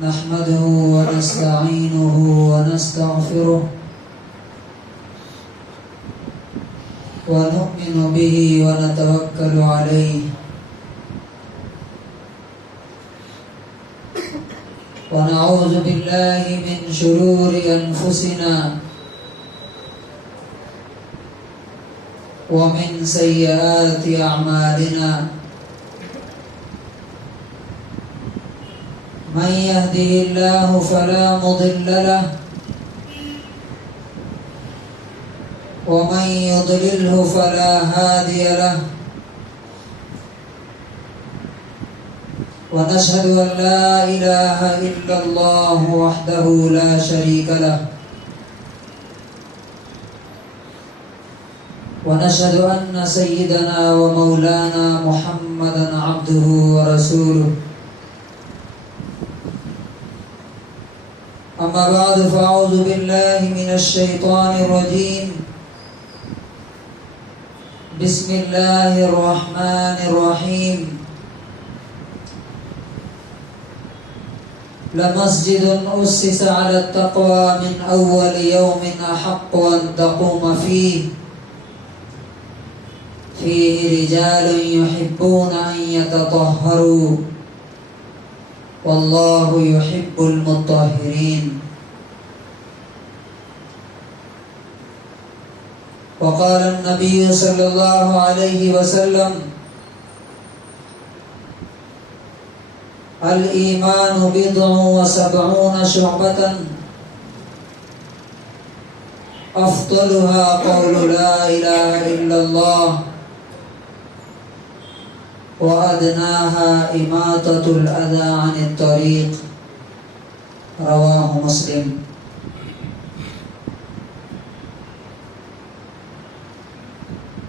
نحمده ونستعينه ونستغفره ونؤمن به ونتوكل عليه ونعوذ بالله من شرور أنفسنا ومن سيئات أعمالنا من يهده الله فلا مضل له ومن يضلله فلا هادي له ونشهد أن لا إله إلا الله وحده لا شريك له ونشهد أن سيدنا ومولانا محمدا عبده ورسوله أما بعد فأعوذ بالله من الشيطان الرجيم بسم الله الرحمن الرحيم لمسجد أسس على التقوى من أول يوم أحق أن تقوم فيه رجال يحبون أن يتطهروا والله يحب المطهرين وقال النبي صلى الله عليه وسلم الإيمان بضع وسبعون شعبة أفضلها قول لا إله إلا الله وأدناها إماطة الأذى عن الطريق رواه مسلم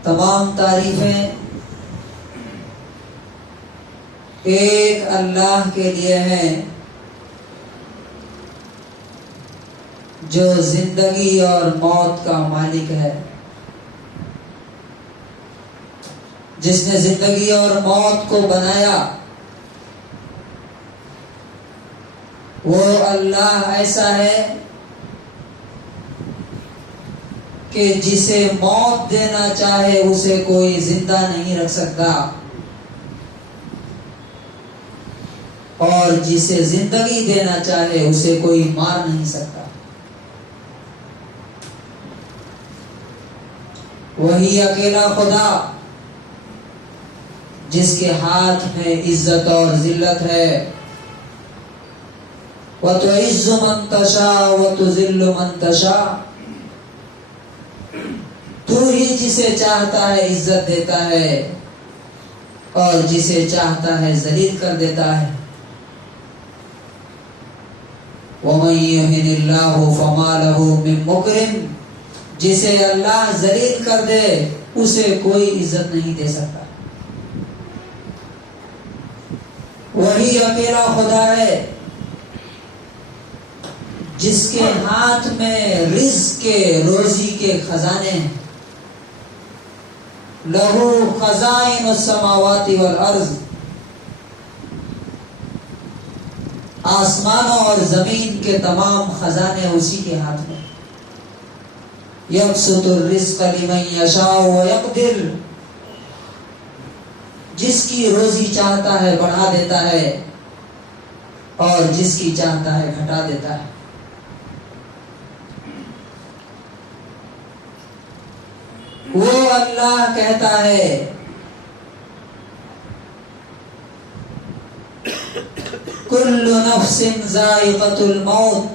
تمام تعریفیں ایک اللہ کے لیے ہیں جو زندگی اور موت کا مالک ہے، جس نے زندگی اور موت کو بنایا۔ وہ اللہ ایسا ہے کہ جسے موت دینا چاہے اسے کوئی زندہ نہیں رکھ سکتا، اور جسے زندگی دینا چاہے اسے کوئی مار نہیں سکتا۔ وہی اکیلا خدا جس کے ہاتھ میں عزت اور ذلت ہے۔ وَتُعِزُّ مَن تَشَاءُ وَتُذِلُّ مَن تَشَاءُ، تو ہی جسے چاہتا ہے عزت دیتا ہے اور جسے چاہتا ہے ذلیل کر دیتا ہے۔ وَمَن يُهِنِ اللَّهُ فَمَا لَهُ مِن مُكْرِمٍ، جسے اللہ ذلیل کر دے اسے کوئی عزت نہیں دے سکتا۔ وہی اکیلا خدا ہے جس کے ہاتھ میں رزق کے روزی کے خزانے ہیں۔ لہو خزائن السماوات والارض، آسمانوں اور زمین کے تمام خزانے اسی کے ہاتھ میں۔ یبسط الرزق لمن یشاء ویقدر، جس کی روزی چاہتا ہے بڑھا دیتا ہے اور جس کی چاہتا ہے گھٹا دیتا ہے۔ وہ اللہ کہتا ہے کل نفس ذائقۃ الموت،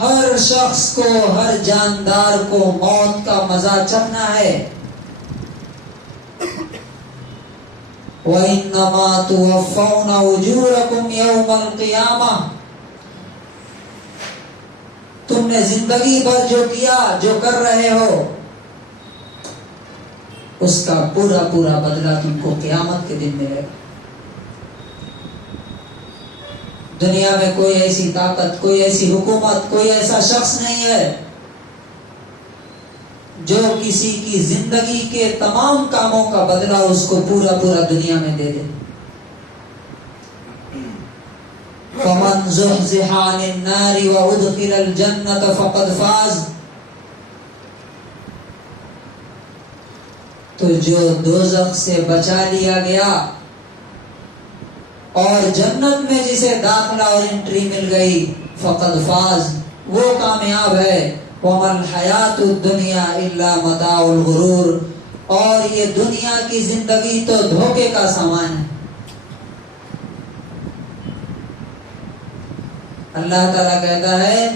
ہر شخص کو، ہر جاندار کو موت کا مزہ چکھنا ہے۔ وَإِنَّمَا تُوَفَّوْنَ أُجُورَكُمْ يَوْمَ الْقِيَامَةِ، تم نے زندگی بھر جو کیا، جو کر رہے ہو، اس کا پورا پورا بدلہ تم کو قیامت کے دن ملے گا۔ دنیا میں کوئی ایسی طاقت، کوئی ایسی حکومت، کوئی ایسا شخص نہیں ہے جو کسی کی زندگی کے تمام کاموں کا بدلہ اس کو پورا پورا دنیا میں دے دے۔ فمن زحزح عن النار وادخل الجنة فقد فاز. تو جو دوزخ سے بچا لیا گیا اور جنت میں جسے داخلہ اور انٹری مل گئی فقد فاز، وہ کامیاب ہے. وما الحیات الدنیا الا متاع الغرور، اور یہ دنیا کی زندگی تو دھوکے کا سامان ہے. اللہ تعالیٰ کہتا ہے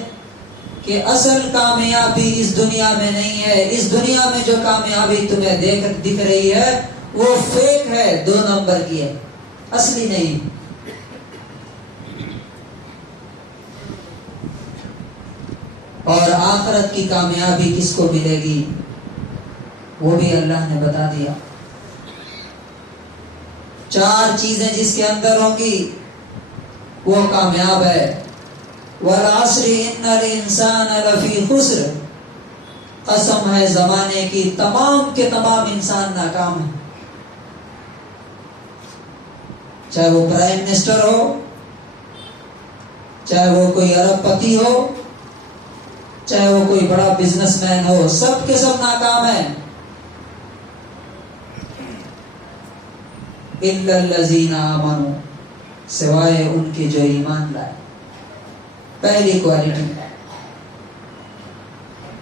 کہ اصل کامیابی اس دنیا میں نہیں ہے. اس دنیا میں جو کامیابی تمہیں دکھ رہی ہے وہ فیک ہے، 2 نمبر کی ہے، اصلی نہیں. اور آخرت کی کامیابی کس کو ملے گی وہ بھی اللہ نے بتا دیا. 4 چیزیں جس کے اندر ہوں گی وہ کامیاب ہے. والعصر ان الانسان لفی خسر، قسم ہے زمانے کی، تمام کے تمام انسان ناکام ہیں. چاہے وہ پرائم منسٹر ہو، چاہے وہ کوئی ارب پتی ہو، چاہے وہ کوئی بڑا بزنس مین ہو، سب کے سب ناکام ہیں. الا الذین آمنوا، سوائے ان کے جو ایمان لائے. پہلی کوالٹی.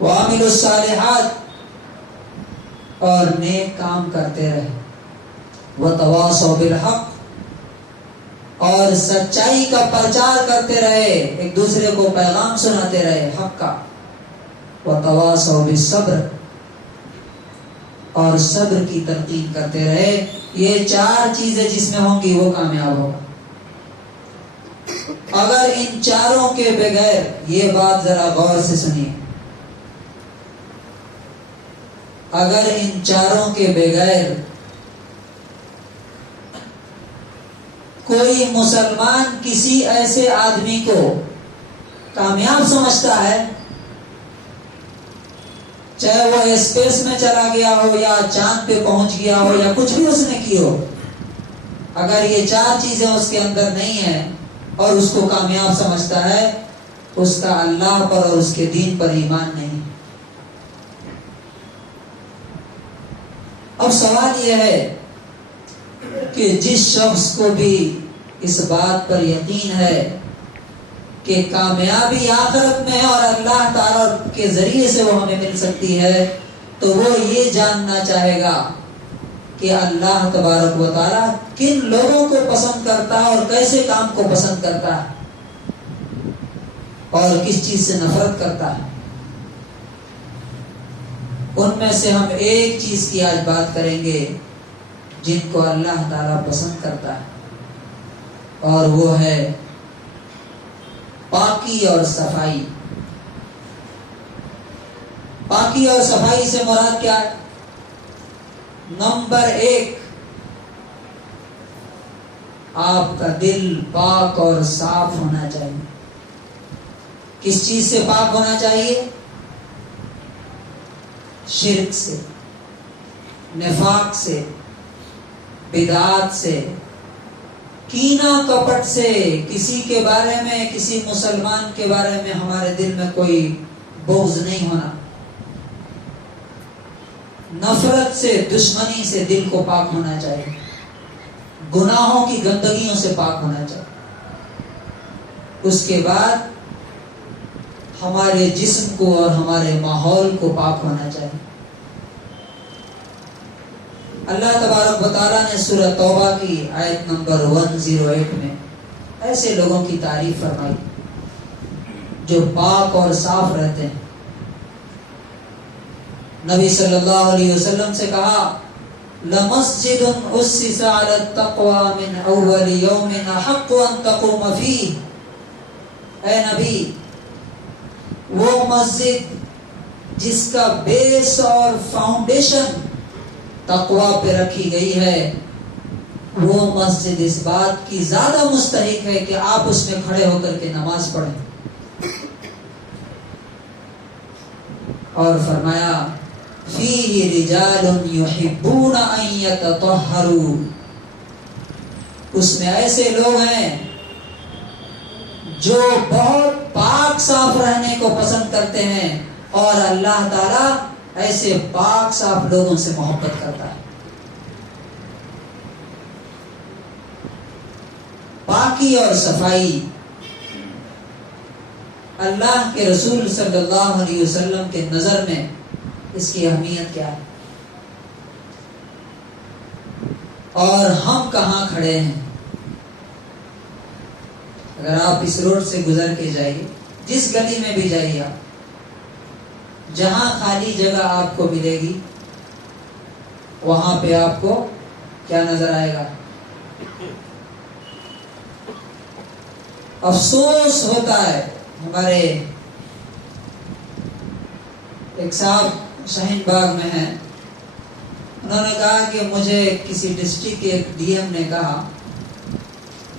وعملوا الصالحات، اور نیک کام کرتے رہے. وتواصوا بالحق، اور سچائی کا پرچار کرتے رہے، ایک دوسرے کو پیغام سناتے رہے حق کا. وتواصوا بالصبر، اور صبر کی تلقین کرتے رہے. یہ 4 چیزیں جس میں ہوں گی وہ کامیاب ہوگا. اگر ان 4 کے بغیر، یہ بات ذرا غور سے سنیے، اگر ان 4 کے بغیر کوئی مسلمان کسی ایسے آدمی کو کامیاب سمجھتا ہے، چاہے وہ اسپیس میں چلا گیا ہو یا چاند پہ پہنچ گیا ہو یا کچھ بھی اس نے کی ہو، اگر یہ 4 چیزیں اس کے اندر نہیں ہیں اور اس کو کامیاب سمجھتا ہے، اس کا اللہ پر اور اس کے دین پر ایمان نہیں. اب سوال یہ ہے کہ جس شخص کو بھی اس بات پر یقین ہے کہ کامیابی آخرت میں ہے اور اللہ تعالیٰ کے ذریعے سے وہ ہمیں مل سکتی ہے، تو وہ یہ جاننا چاہے گا کہ اللہ تبارک و تعالیٰ کن لوگوں کو پسند کرتا ہے اور کیسے کام کو پسند کرتا ہے اور کس چیز سے نفرت کرتا ہے. ان میں سے ہم ایک چیز کی آج بات کریں گے جن کو اللہ تعالیٰ پسند کرتا ہے، اور وہ ہے پاکی اور صفائی. پاکی اور صفائی سے مراد کیا ہے؟ نمبر 1، آپ کا دل پاک اور صاف ہونا چاہیے. کس چیز سے پاک ہونا چاہیے؟ شرک سے، نفاق سے، بدعات سے، کینہ کپٹ سے. کسی کے بارے میں، کسی مسلمان کے بارے میں ہمارے دل میں کوئی بغض نہیں ہونا. نفرت سے، دشمنی سے دل کو پاک ہونا چاہیے. گناہوں کی گندگیوں سے پاک ہونا چاہیے. اس کے بعد ہمارے جسم کو اور ہمارے ماحول کو پاک ہونا چاہیے. اللہ تبارک و تعالیٰ نے سورہ توبہ کی آیت نمبر 108 میں ایسے لوگوں کی تعریف فرمائی جو پاک اور صاف رہتے ہیں. نبی صلی اللہ علیہ وسلم سے کہا، لَمَسْجِدٌ أُسِّسَ عَلَى التَّقْوَى مِنْ أَوَّلِ يَوْمٍ أَحَقُّ أَن تَقُومَ فِيهِ. اے نبی، وہ مسجد جس کا بیس اور فاؤنڈیشن تقویٰ پہ رکھی گئی ہے، وہ مسجد اس بات کی زیادہ مستحق ہے کہ آپ اس میں کھڑے ہو کر کے نماز پڑھیں. اور فرمایا، فیہ رجال یحبون ان یتطہروا. اس میں ایسے لوگ ہیں جو بہت پاک صاف رہنے کو پسند کرتے ہیں، اور اللہ تعالیٰ ایسے پاک صاف لوگوں سے محبت کرتا ہے۔ پاکی اور صفائی، اللہ کے رسول صلی اللہ علیہ وسلم کے نظر میں اس کی اہمیت کیا ہے، اور ہم کہاں کھڑے ہیں؟ اگر آپ اس روڈ سے گزر کے جائیے، جس گلی میں بھی جائیے آپ، جہاں خالی جگہ آپ کو ملے گی وہاں پہ آپ کو کیا نظر آئے گا؟ افسوس ہوتا ہے، ہمارے ایک صاحب شاہین باغ میں ہیں، انہوں نے کہا کہ مجھے کسی ڈسٹرکٹ کے ایک ڈی ایم نے کہا،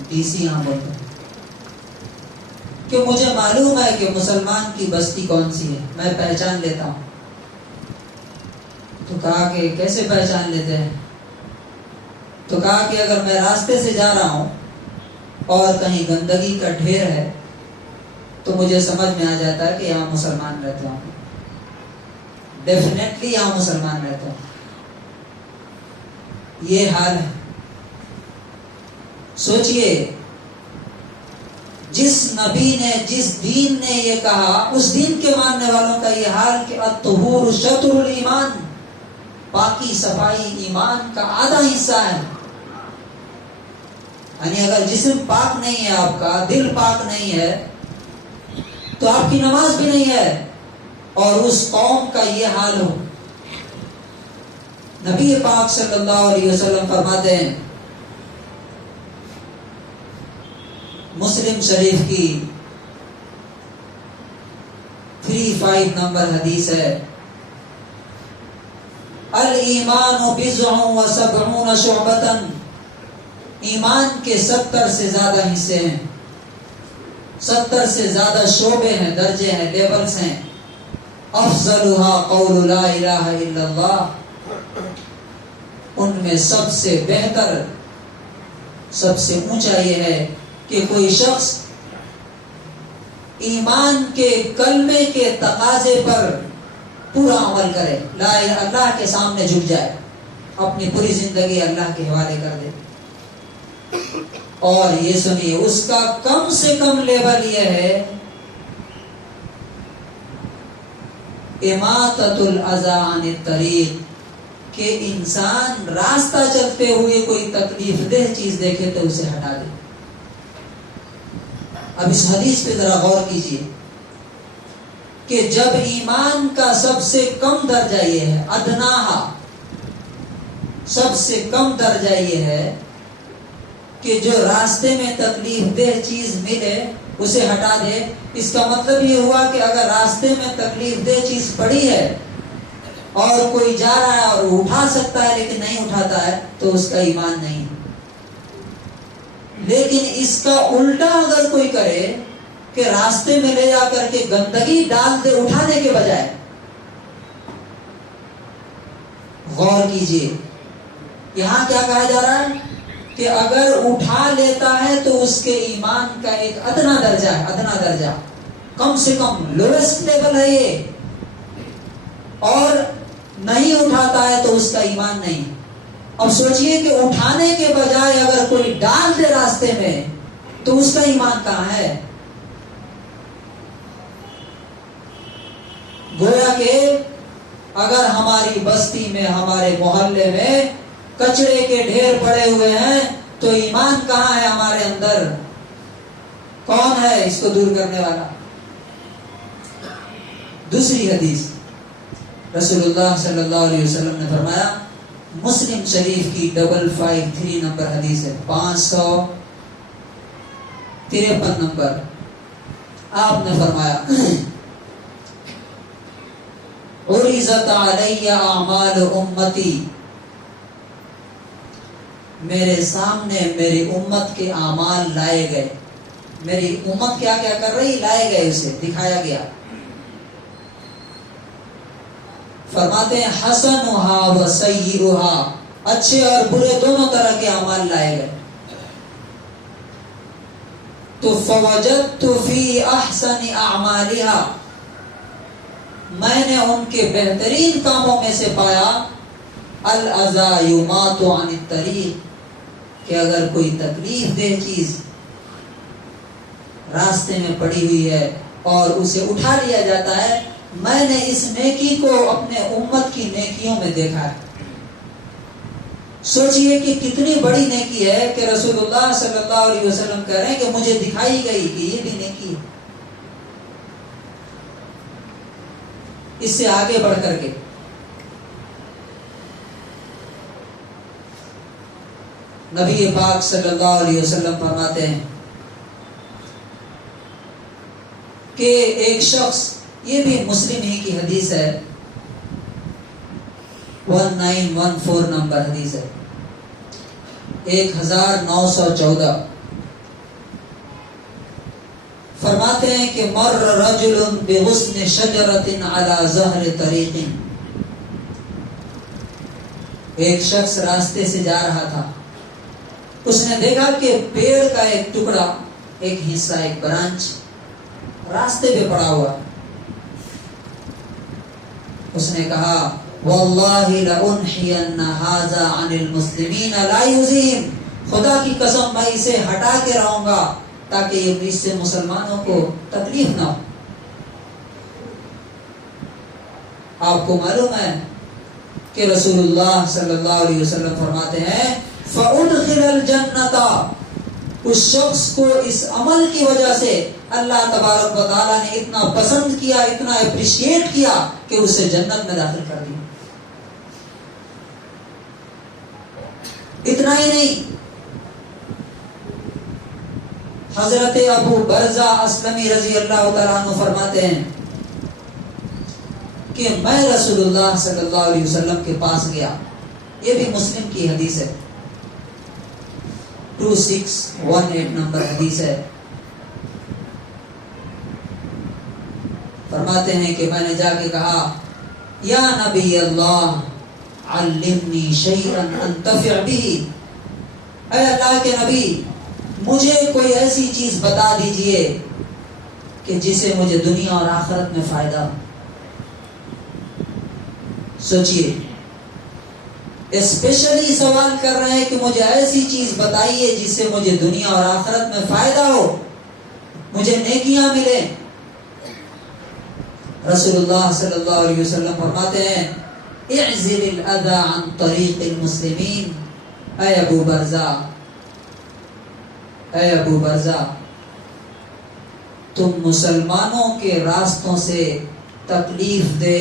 ڈی سی یہاں بولتے ہیں، کہ مجھے معلوم ہے کہ مسلمان کی بستی کون سی ہے، میں پہچان لیتا ہوں۔ تو کہا کہ کیسے پہچان لیتے ہیں؟ تو کہا کہ اگر میں راستے سے جا رہا ہوں اور کہیں گندگی کا ڈھیر ہے تو مجھے سمجھ میں آ جاتا ہے کہ یہاں مسلمان رہتے ہوں، ڈیفینیٹلی یہاں مسلمان رہتے ہوں۔ یہ حال ہے۔ سوچئے، جس نبی نے، جس دین نے یہ کہا، اس دین کے ماننے والوں کا یہ حال کہ الطہور شطر الایمان، پاکی صفائی ایمان کا آدھا حصہ ہے۔ یعنی اگر جسم پاک نہیں ہے، آپ کا دل پاک نہیں ہے، تو آپ کی نماز بھی نہیں ہے۔ اور اس قوم کا یہ حال ہو، نبی پاک صلی اللہ علیہ وسلم فرماتے ہیں، مسلم شریف کی 35 نمبر حدیث ہے، الایمان بضع و سبعون شعبۃ، ایمان کے 70 سے زیادہ حصے ہیں، 70 سے زیادہ شعبے ہیں، درجے ہیں، لیولز ہیں۔ افضلها قول لا الہ الا اللہ، ان میں سب سے بہتر، سب سے اونچا یہ ہے کہ کوئی شخص ایمان کے کلمے کے تقاضے پر پورا عمل کرے، لا الہ، اللہ کے سامنے جھک جائے، اپنی پوری زندگی اللہ کے حوالے کر دے۔ اور یہ سنیے، اس کا کم سے کم لیول یہ ہے، اماطۃ الاذی عن الطریق، کہ انسان راستہ چلتے ہوئے کوئی تکلیف دہ چیز دیکھے تو اسے ہٹا دے۔ اب اس حدیث پہ ذرا غور کیجیے کہ جب ایمان کا سب سے کم درجہ یہ ہے، ادناہا، سب سے کم درجہ یہ ہے کہ جو راستے میں تکلیف دہ چیز ملے اسے ہٹا دے، اس کا مطلب یہ ہوا کہ اگر راستے میں تکلیف دہ چیز پڑی ہے اور کوئی جا رہا ہے اور اٹھا سکتا ہے لیکن نہیں اٹھاتا ہے تو اس کا ایمان نہیں۔ لیکن اس کا الٹا اگر کوئی کرے کہ راستے میں لے جا کر کے گندگی ڈال دے اٹھانے کے بجائے، غور کیجئے یہاں کیا کہا جا رہا ہے کہ اگر اٹھا لیتا ہے تو اس کے ایمان کا ایک ادنا درجہ ہے، ادنا درجہ، کم سے کم لویسٹ لیول ہے یہ، اور نہیں اٹھاتا ہے تو اس کا ایمان نہیں۔ اب سوچئے کہ اٹھانے کے بجائے اگر کوئی ڈال دے راستے میں تو اس کا ایمان کہاں ہے؟ گویا کہ اگر ہماری بستی میں، ہمارے محلے میں کچرے کے ڈھیر پڑے ہوئے ہیں تو ایمان کہاں ہے ہمارے اندر؟ کون ہے اس کو دور کرنے والا؟ دوسری حدیث، رسول اللہ صلی اللہ علیہ وسلم نے فرمایا، مسلم شریف کی 553 نمبر حدیث ہے، 553 نمبر، آپ نے فرمایا، عرضت علی اعمال امتی، میرے سامنے میری امت کے اعمال لائے گئے۔ میری امت کیا کیا کر رہی؟ لائے گئے، اسے دکھایا گیا۔ فرماتے ہیں حسنھا و سیئھا، اچھے اور برے دونوں طرح کے اعمال لائے گئے۔ تو فوجدت فی احسن اعمالها، میں نے ان کے بہترین کاموں میں سے پایا الاذى یماط عن الطریق، کہ اگر کوئی تکلیف دہ چیز راستے میں پڑی ہوئی ہے اور اسے اٹھا لیا جاتا ہے، میں نے اس نیکی کو اپنے امت کی نیکیوں میں دیکھا ہے۔ سوچئے کہ کتنی بڑی نیکی ہے کہ رسول اللہ صلی اللہ علیہ وسلم کہہ رہے ہیں کہ مجھے دکھائی گئی کہ یہ بھی نیکی ہے۔ اس سے آگے بڑھ کر کے نبی پاک صلی اللہ علیہ وسلم فرماتے ہیں کہ ایک شخص، یہ بھی مسلم ہی کی حدیث ہے، 1914 نمبر حدیث ہے، 1914، فرماتے ہیں کہ مر رجل بغصن شجرۃ علی ظہر طریق، ایک شخص راستے سے جا رہا تھا، اس نے دیکھا کہ پیڑ کا ایک ٹکڑا، ایک حصہ، ایک برانچ راستے پہ پڑا ہوا۔ اس نے کہا واللہ لأنحین ھذا عن المسلمین لا یؤذیہم، خدا کی قسم میں اسے ہٹا کے رہوں گا تاکہ یہ اس سے مسلمانوں کو تکلیف نہ ہو۔ آپ کو معلوم ہے کہ رسول اللہ صلی اللہ علیہ وسلم فرماتے ہیں فَأُدْخِلَ الْجَنَّةَ، اس شخص کو اس عمل کی وجہ سے اللہ تبارک و تعالیٰ نے اتنا پسند کیا، اتنا اپریشیٹ کیا کہ اسے جنت میں داخل کر دیا۔ اتنا ہی نہیں، حضرت ابو برزہ اسلمی رضی اللہ تعالیٰ عنہ فرماتے ہیں کہ میں رسول اللہ صلی اللہ علیہ وسلم کے پاس گیا، یہ بھی مسلم کی حدیث ہے، 2618 نمبر حدیث ہے۔ فرماتے ہیں کہ میں نے جا کے کہا یا نبی اللہ علمنی شیئا انتفع بہ، اے اللہ کے نبی مجھے کوئی ایسی چیز بتا دیجئے کہ جسے مجھے دنیا اور آخرت میں فائدہ ہو۔ سوچئے، اسپیشلی سوال کر رہے ہیں کہ مجھے ایسی چیز بتائیے جس سے مجھے دنیا اور آخرت میں فائدہ ہو، مجھے نیکیاں ملیں۔ رسول اللہ صلی اللہ علیہ وسلم فرماتے ہیں اعزل الاذى عن طریق المسلمین، اے ابو برزہ، اے ابو برزہ، تم مسلمانوں کے راستوں سے تکلیف دے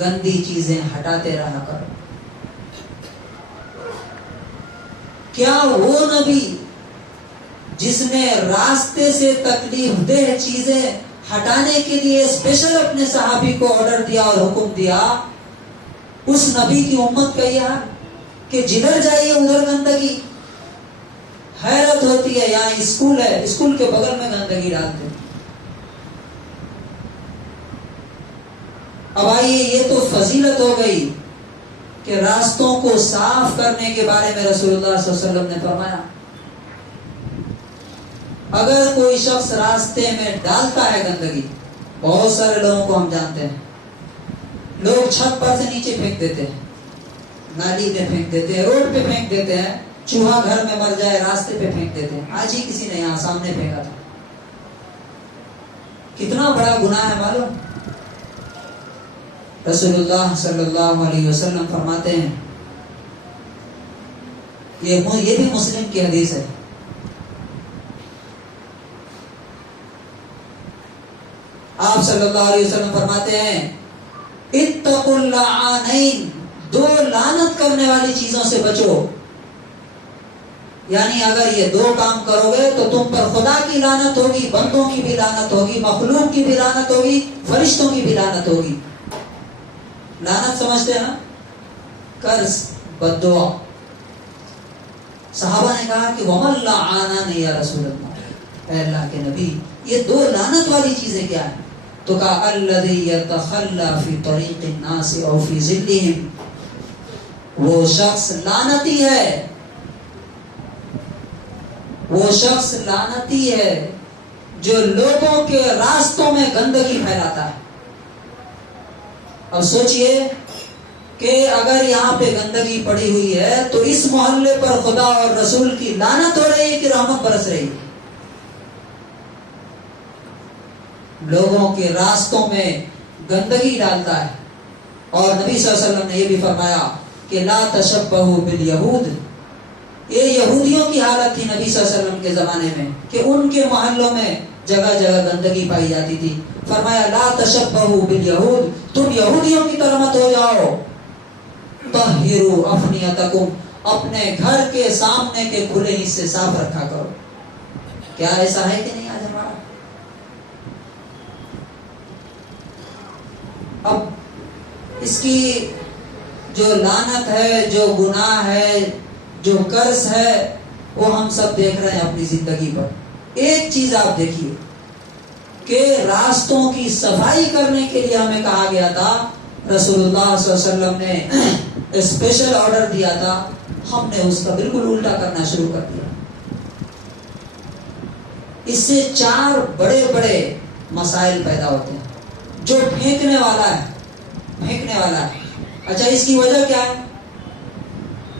گندی چیزیں ہٹاتے رہا کرو۔ کیا وہ نبی جس نے راستے سے تکلیف دہ چیزیں ہٹانے کے لیے اسپیشل اپنے صحابی کو آرڈر دیا اور حکم دیا، اس نبی کی امت کا یہ حال کہ جدھر جائیے ادھر گندگی؟ حیرت ہوتی ہے، یہاں اسکول ہے، اسکول کے بغل میں گندگی ڈالتے۔ اب آئیے، یہ تو فضیلت ہو گئی کہ راستوں کو صاف کرنے کے بارے میں رسول اللہ صلی اللہ علیہ وسلم نے فرمایا۔ اگر کوئی شخص راستے میں ڈالتا ہے گندگی، بہت سارے لوگوں کو ہم جانتے ہیں، لوگ چھت پر سے نیچے پھینک دیتے ہیں، نالی میں پھینک دیتے ہیں، روڈ پہ پھینک دیتے ہیں، چوہا گھر میں مر جائے راستے پہ پھینک دیتے ہیں۔ آج ہی کسی نے یہاں سامنے پھینکا تھا، کتنا بڑا گناہ ہے معلوم؟ رسول اللہ صلی اللہ علیہ وسلم فرماتے ہیں، یہ بھی مسلم کی حدیث ہے، آپ صلی اللہ علیہ وسلم فرماتے ہیں اتقوا اللعانین، دو لعنت کرنے والی چیزوں سے بچو۔ یعنی اگر یہ دو کام کرو گے تو تم پر خدا کی لعنت ہوگی، بندوں کی بھی لعنت ہوگی، مخلوق کی بھی لعنت ہوگی، فرشتوں کی بھی لعنت ہوگی۔ لعنت سمجھتے ہیں نا؟ قرض، بد دعا۔ صحابہ نے کہا کہ وَمَن لَّعَانَنِ یا رسول اللہ، اے اللہ کے نبی یہ دو لعنت والی چیزیں کیا ہیں؟ تو کہا الذی یتخلی فی طریق الناس او فی ظلہم، وہ شخص لعنتی ہے، وہ شخص لعنتی ہے جو لوگوں کے راستوں میں گندگی پھیلاتا ہے. اب سوچئے کہ اگر یہاں پہ گندگی پڑی ہوئی ہے تو اس محلے پر خدا اور رسول کی لعنت ہو رہی ہے کہ رحمت برس رہی ہے. لوگوں کے راستوں میں گندگی ڈالتا ہے. اور نبی صلی اللہ علیہ وسلم نے یہ بھی فرمایا کہ لا تشبہوا بالیہود. یہ یہودیوں کی حالت تھی نبی صلی اللہ علیہ وسلم کے زمانے میں کہ ان کے محلوں میں جگہ جگہ گندگی پائی جاتی تھی. فرمایا لا تشبہوا بالیہود، تم یہودیوں کی طرح مت ہو جاؤ. طہروا افنیتکم، اپنے گھر کے سامنے کے کھلے حصے صاف رکھا کرو. کیا ایسا ہے کہ نہیں آج ہمارا؟ اب اس کی جو لعنت ہے، جو گناہ ہے، جو قرض ہے، وہ ہم سب دیکھ رہے ہیں اپنی زندگی پر. ایک چیز آپ دیکھیے کہ راستوں کی صفائی کرنے کے لیے ہمیں کہا گیا تھا، رسول اللہ صلی اللہ علیہ وسلم نے اسپیشل آرڈر دیا تھا، ہم نے اس کا بالکل الٹا کرنا شروع کر دیا. اس سے 4 بڑے بڑے مسائل پیدا ہوتے ہیں. جو پھینکنے والا ہے. اچھا، اس کی وجہ کیا ہے؟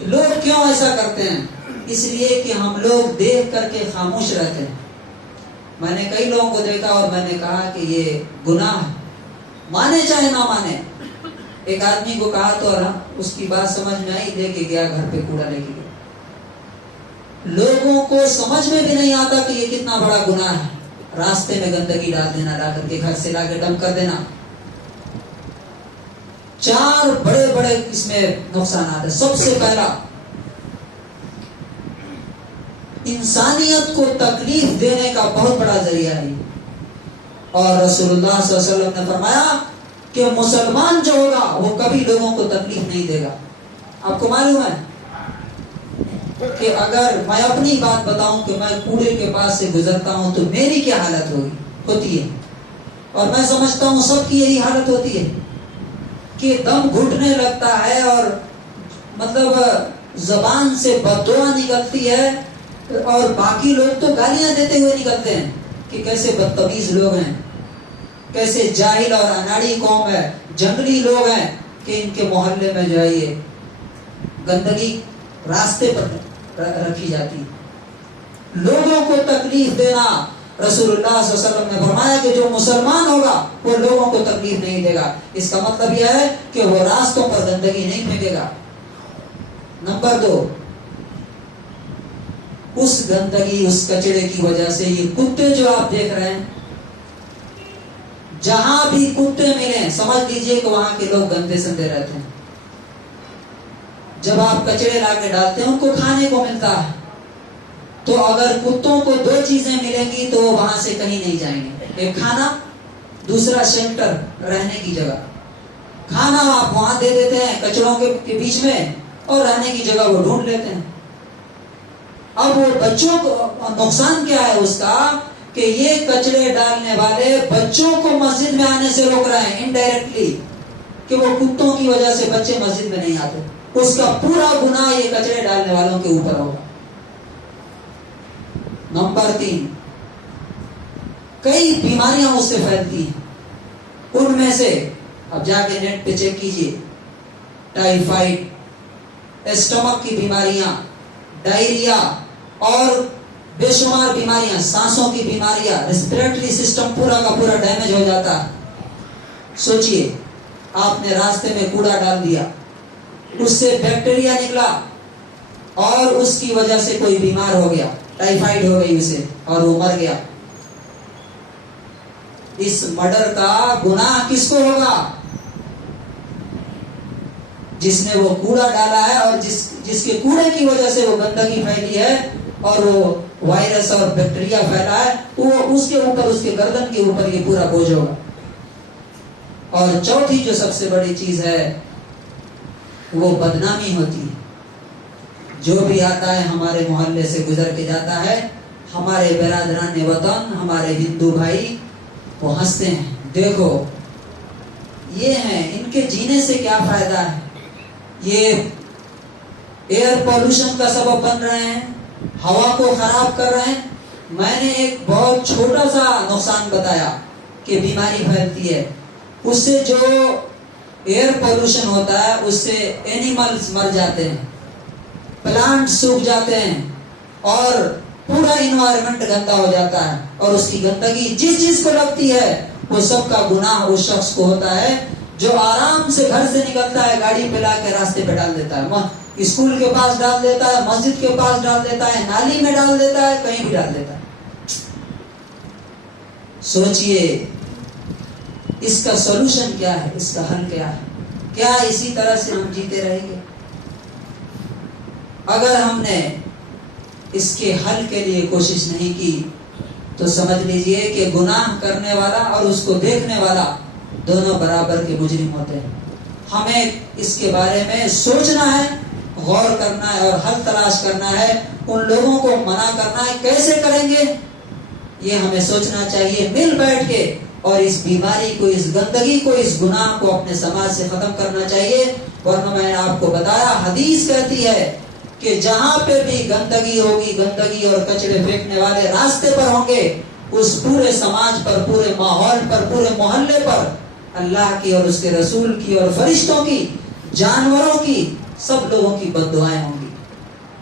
لوگ کیوں ایسا کرتے ہیں؟ اس لیے کہ ہم لوگ دیکھ کر کے خاموش رہتے ہیں. میں نے کئی لوگوں کو دیکھا اور میں نے کہا کہ یہ گناہ ہے، مانے چاہے نہ مانے. ایک آدمی کو کہا تو اس کی بات سمجھ میں آئی، لے کے گیا گھر پہ کوڑا لے کے گیا. لوگوں کو سمجھ میں بھی نہیں آتا کہ یہ کتنا بڑا گناہ ہے. راستے میں گندگی ڈال دینا، لا کر کے گھر سے لا کے ڈمپ کر دینا. 4 بڑے بڑے اس میں نقصانات ہیں. سب سے پہلا، انسانیت کو تکلیف دینے کا بہت بڑا ذریعہ ہے. اور رسول اللہ صلی اللہ علیہ وسلم نے فرمایا کہ مسلمان جو ہوگا وہ کبھی لوگوں کو تکلیف نہیں دے گا. آپ کو معلوم ہے کہ اگر میں اپنی بات بتاؤں کہ میں کوڑے کے پاس سے گزرتا ہوں تو میری کیا حالت ہوتی ہے، اور میں سمجھتا ہوں سب کی یہی حالت ہوتی ہے کہ دم گھٹنے لگتا ہے اور مطلب زبان سے بددعا نکلتی ہے، اور باقی لوگ تو گالیاں دیتے ہوئے نکلتے ہیں کہ کیسے بدتمیز لوگ ہیں، کیسے جاہل اور اناڑی قوم ہے، جنگلی لوگ ہیں کہ ان کے محلے میں جو ہے یہ گندگی راستے پر رکھی جاتی. لوگوں کو تکلیف دینا، رسول اللہ صلی اللہ علیہ وسلم نے فرمایا کہ جو مسلمان ہوگا وہ لوگوں کو تکلیف نہیں دے گا. اس کا مطلب یہ ہے کہ وہ راستوں پر گندگی نہیں پھینکے گا. نمبر 2، اس گندگی، اس کچڑے کی وجہ سے یہ کتے جو آپ دیکھ رہے ہیں، جہاں بھی کتے ملیں سمجھ لیجئے کہ وہاں کے لوگ گندے سندے رہتے ہیں. جب آپ کچڑے لا کے ڈالتے ہیں ان کو کھانے کو ملتا ہے، تو اگر کتوں کو 2 چیزیں ملیں گی تو وہ وہاں سے کہیں نہیں جائیں گے. ایک کھانا، دوسرا شیلٹر، رہنے کی جگہ. کھانا آپ وہاں دے دیتے ہیں کچڑوں کے بیچ میں، اور رہنے کی جگہ وہ ڈھونڈ لیتے ہیں. اب وہ بچوں کو نقصان کیا ہے اس کا کہ یہ کچڑے ڈالنے والے بچوں کو مسجد میں آنے سے روک رہے ہیں انڈائریکٹلی، کہ وہ کتوں کی وجہ سے بچے مسجد میں نہیں آتے. اس کا پورا گناہ یہ کچرے ڈالنے والوں کے اوپر ہوگا. نمبر 3، کئی بیماریاں اس سے پھیلتی ہیں. ان میں سے اب جا کے نیٹ پہ چیک کیجئے، ٹائیفائڈ، اسٹمک کی بیماریاں، ڈائریا اور بے شمار بیماریاں، سانسوں کی بیماریاں، ریسپریٹری سسٹم پورا کا پورا ڈیمیج ہو جاتا ہے. سوچئے آپ نے راستے میں کوڑا ڈال دیا، اس سے بیکٹیریا نکلا اور اس کی وجہ سے کوئی بیمار ہو گیا، ٹائیفائڈ ہو گئی اسے اور وہ مر گیا. اس مرڈر کا گناہ کس کو ہوگا؟ جس نے وہ کوڑا ڈالا ہے اور جس کے کوڑے کی وجہ سے وہ گندگی پھیلی ہے اور وہ وائرس اور بیکٹیریا پھیلا ہے، وہ اس کے اوپر، اس کے گردن کے اوپر یہ پورا بوجھ ہوگا. اور چوتھی جو سب سے بڑی چیز ہے وہ بدنامی ہوتی ہے. جو بھی آتا ہے ہمارے محلے سے گزر کے جاتا ہے، ہمارے برادران وطن، ہمارے ہندو بھائی، وہ ہنستے ہیں، دیکھو یہ ہیں، ان کے جینے سے کیا فائدہ ہے، یہ ایئر پولوشن کا سبب بن رہے ہیں، ہوا کو خراب کر رہے ہیں. میں نے ایک بہت چھوٹا سا نقصان بتایا کہ بیماری پھیلتی ہے. اس سے جو ایئر پولوشن ہوتا ہے اس سے اینیملز مر جاتے ہیں, پلانٹ سوکھ جاتے ہیں, اور پورا انوائرمنٹ گندا ہو جاتا ہے. اور اس کی گندگی جس چیز کو لگتی ہے وہ سب کا گناہ اس شخص کو ہوتا ہے جو آرام سے گھر سے نکلتا ہے, گاڑی پہ لا کے راستے پہ ڈال دیتا ہے, اسکول کے پاس ڈال دیتا ہے, مسجد کے پاس ڈال دیتا ہے, نالی میں ڈال دیتا ہے, کہیں بھی ڈال دیتا ہے. سوچئے اس کا سولوشن کیا ہے, اس کا حل کیا ہے؟ کیا اسی طرح سے ہم جیتے رہیں گے؟ اگر ہم نے اس کے حل کے لیے کوشش نہیں کی تو سمجھ لیجئے کہ گناہ کرنے والا اور اس کو دیکھنے والا دونوں برابر کے مجرم ہوتے ہیں. ہمیں اس کے بارے میں سوچنا ہے, غور کرنا ہے اور حل تلاش کرنا ہے. ان لوگوں کو منع کرنا ہے, کیسے کریں گے یہ ہمیں سوچنا چاہیے مل بیٹھ کے, اور اس بیماری کو, اس گندگی کو, اس گناہ کو اپنے سماج سے ختم کرنا چاہیے. ورنہ میں نے آپ کو بتایا, حدیث کہتی ہے کہ جہاں پہ بھی گندگی ہوگی, گندگی اور کچرے پھینکنے والے راستے پر ہوں گے, اس پورے سماج پر, پورے ماحول پر, پورے محلے پر اللہ کی اور اس کے رسول کی اور فرشتوں کی, جانوروں کی, سب لوگوں کی بد دعائیں ہوں گی.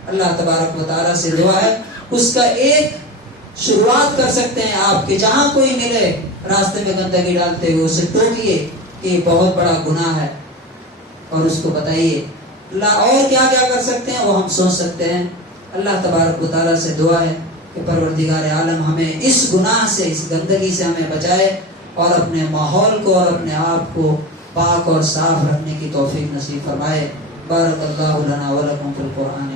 اللہ تبارک و تعالیٰ سے دعا ہے, اس کا ایک شروعات کر سکتے ہیں آپ کہ جہاں کوئی ملے راستے میں گندگی ڈالتے ہوئے اسے ٹوکیے کہ یہ بہت بڑا گناہ ہے, اور اس کو بتائیے. اللہ اور کیا کیا کر سکتے ہیں وہ ہم سوچ سکتے ہیں. اللہ تبارک و تعالیٰ سے دعا ہے کہ پروردگار عالم ہمیں اس گناہ سے, اس گندگی سے ہمیں بچائے, اور اپنے ماحول کو اور اپنے آپ کو پاک اور صاف رکھنے کی توفیق نصیب فرمائے. بارک اللہ لنا ولکم فی القرآن.